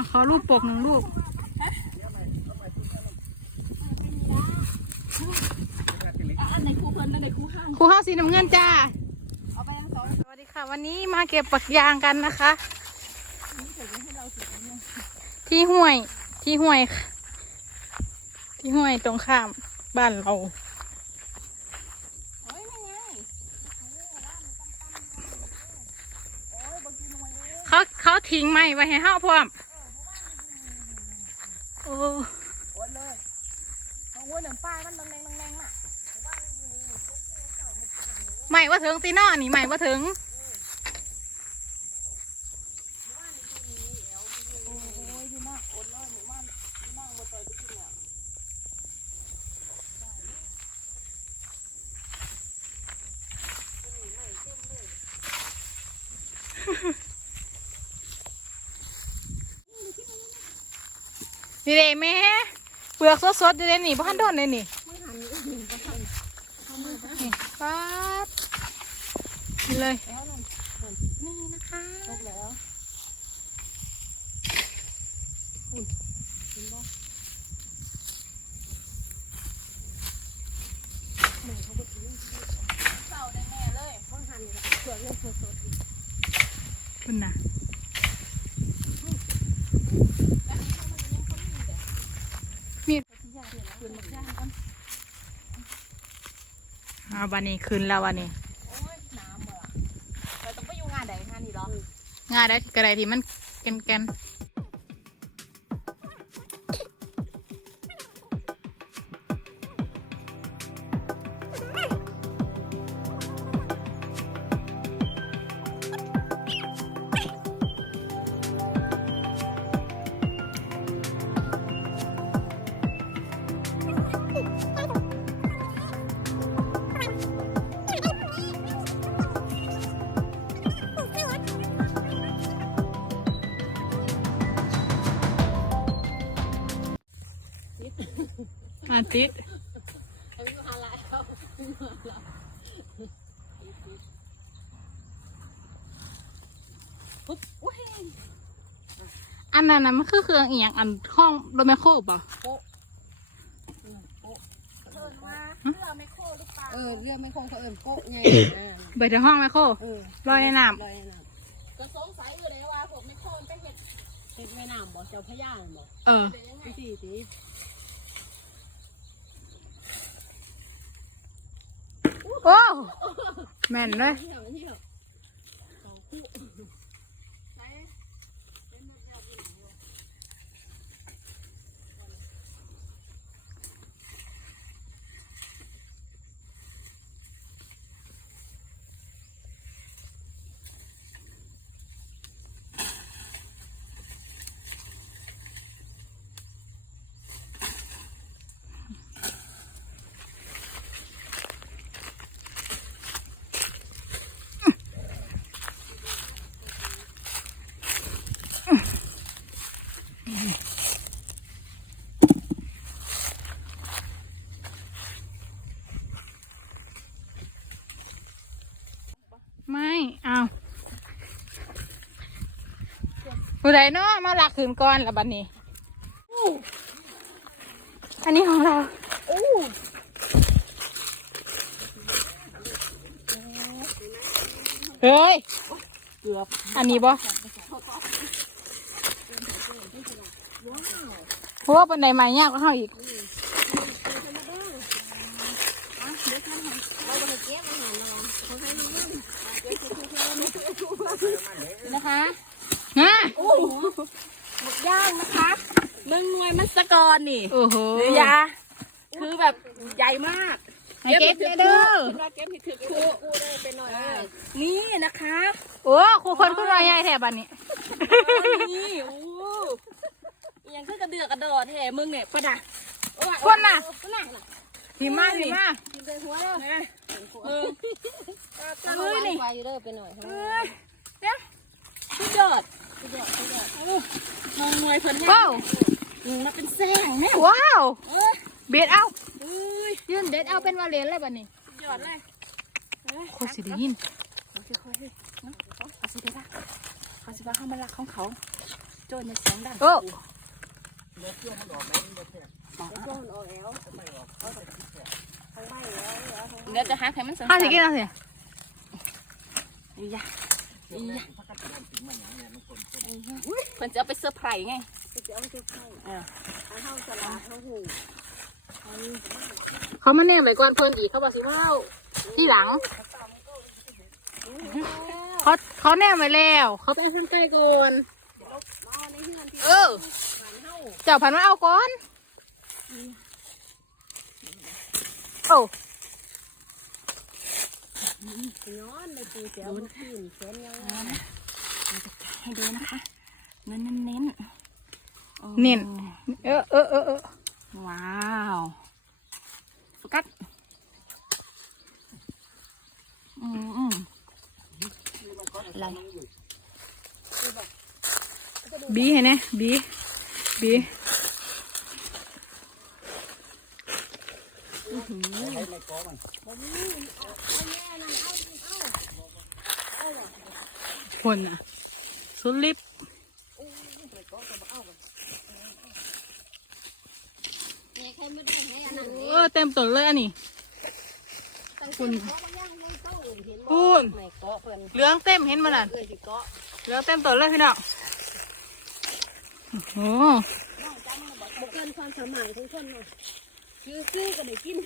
าวขอรูปปกหนึ่งรูปครูห้างครูห้าสีน้ำเงินจ้าสวัสดีค่ะ วันนี้มาเก็บปักยางกันนะคะ ที่ห้วย ที่ห้วย ที่ห้วยตรงข้ามบ้านเราเขาเขาทิ้งไม้ไว้ให้ห้าพร้อม โอ้โอ้ยเลยมองวัวเหนือป้ายมันแรงแรงๆน่ะไม่ว่าถึงตีนอนี่ไม่ว่าถึง โอ้ยดีมากอดเลยหมู่บ้านดีมากบ่ต่อยไปกินแล้ว นี่เลยแม่เปลือกสดๆอยู่เลยนี่บ้านโดนเลยนี่ไม่หันนี่อื่นก็ทันนี่ป๊าดนี่เลยแล้วนั่นนี่นะคะตกแล้วอุ้ยเห็นบ่หนึ่งเขาบ่ถือเศร้าแน่ๆเลยเพิ่งหันนี่ล่ะเผือกเลยสดๆ คุณน่ะมี อาวันนี้คืนแล้ววันนี้โอ้ยน้ำเหรอเราต้องไปอยู่งานใดงานนี้เหรองานได้กระไรที่มันแกนแกน อาทิตย์เอาอยู่หาละเอาปุ๊บอุ้ยอันนั้นนะมันคือเครื่องอีหยังอันห้องรถแมคโครป่ะโป๊ะโป๊ะเอิญมาเรือไม่โคหรือเปล่าเออเรือไม่โคเขาเอิญโป๊ะไงเบิดแต่ห้องแมคโครเออลอยในน้ลอยในน้ำก็สงสัยอยู่เลยว่าผมไม่โคไปเห็ดเห็ดแม่น้ำบ่เจ้าพญาบ่ำเออพี่สี่สิ โอ้ แม่นเลย ผู้ใดเนาะมาลักขืนก่อนละบัดนี้ อันนี้ของเราโอ้เฮ้ย เกือบ อันนี้บ่เพราะว่าเป็นไดใหม่ยากกว่าเขาอีกเราจะเก็บอาหารเราเขาให้น้องนั่งนะคะฮะ โอ้โหหมกย่างนะคะมึงหน่วยมันสะกอนนี่โอ้โหหรือยา คือแบบใหญ่มากให้เก็บเลยเด้อเก็บผิดถือครูอู้ได้ไปหน่อยนี่นะคะโอ้ครูคนขึ้นมาใหญ่แถบบัดนี้นี่โอ้ยังคือกระเดือกกระโดดแห่มึงเนี่ยประดักคนน่ะคนน่ะทีมาทีมากินไปหัวเลยเออเอ้ยนี่ไฟเด้อไปหน่อยเอ้ยเดี๋ยวสุดยอดสุดยอด สุดยอดโอ้มวยเพิ่นว้าวมันเป็นแสงแม่ว้าวเบ็ดเอาอยยืนเด็ดเอาเป็นวาเลนเลยบัดนี้สุดยอดเลยโคตรสิได้ยินเอาสิค่อยๆเนาะเอาสิเดี๋ยวนะเขาสิว่าเขามาลักของเขาโจนมันเสียงดังโอ้โจนออกแล้วเดี๋ยวจะหาใครมันสังข้าสิกินเอาสิอีหยะ อีหยะเพิ่นจะเอาไปเซอร์ไพรส์ไงเขามาแนมไว้ก่อนเพิ่นอีกเขาบอกสิว่าที่หลังเขาเขาแนมไว้แล้ว เขาต้องขึ้นใกล้ก่อนเออเจ้าพันมาเอาก่อนโอ้ให้ดูนะคะ เน้นเน้นๆโอ้เน้น เออเออเออเออว้าวโฟกัสอืมอืมอะไรบีเห็นไหมบีบีคนอะ สุดลิบเนี่ยใครไม่ได้ให้อันนั้นเออเต็มต้นเลยอันนี้คุณเขาก็ย่างในโต๊ะเห็นพูนไม่เกาะเพิ่นเหลืองเต็มเห็นมันอะเอ้ยสิเกาะเหลืองเต็มต้นเลยพี่น้องโอ้โหบ่เกินความสามารถของคนเนาะซื้อซื้อก็ได้กิน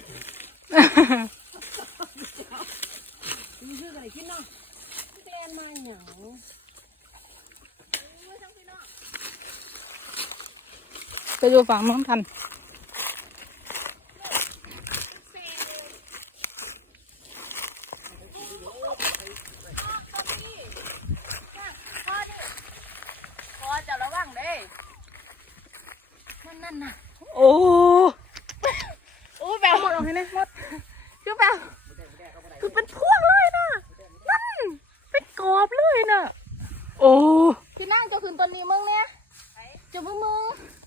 ซื้อซื้อก็ได้กินเนาะแกลนมาหยัง ไปดูฝั่งน้องทัน พอจะระวังเด้นั่นนั่นน่ะโอ้โอ้แบบหมดออกให้นะหมดคือแบบคือเป็นพวงเลยนะนั่นเป็นกรอบเลยนะโอ้พี่นั่งเจะขึ้นต้นนี้มึงเนี่ยจะมึงมึง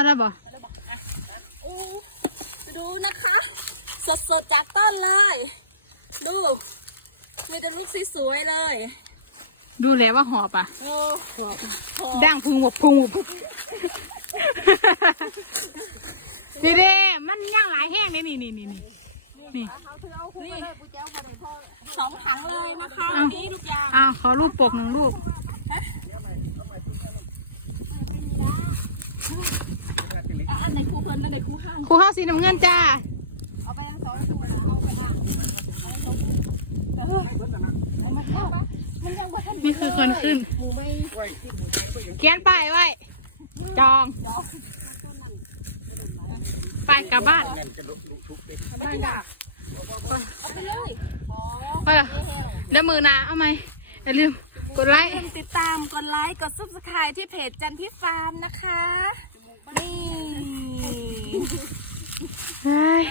มาได้บ่ดูนะคะ สดๆจากต้นเลย ดูมีแต่ลูกสวยๆเลย ดูแล้วว่าหอบอะโอ้โหด่างพุงหวบพุงหวบดีเด้มันย่างหลายแห้งเลยนี่นี่นี่นี่นี่สองถังเลยนะคะเอานี่ทุกอย่างอ้าวขอรูปปกหนึ่งรูป อันไหนครูเพลินอันไหนครูห้างครูห้าสีน้ำเงินจ้าเอาไปทั้งสองตัวเอาไปอะมันยังบ่ทันนี่คือคนขึ้นหมูไม่เขียนป้ายไว้ จอง ไปกลับบ้านได้จ้ะเอาไปเลยไปเหรอเดี๋ยวมือหนาเอาไหมอย่าลืมกดไลค์ติดตาม กดไลค์ กด subscribe ที่เพจจันทิฟาร์มนะคะ นี่ เฮ้ย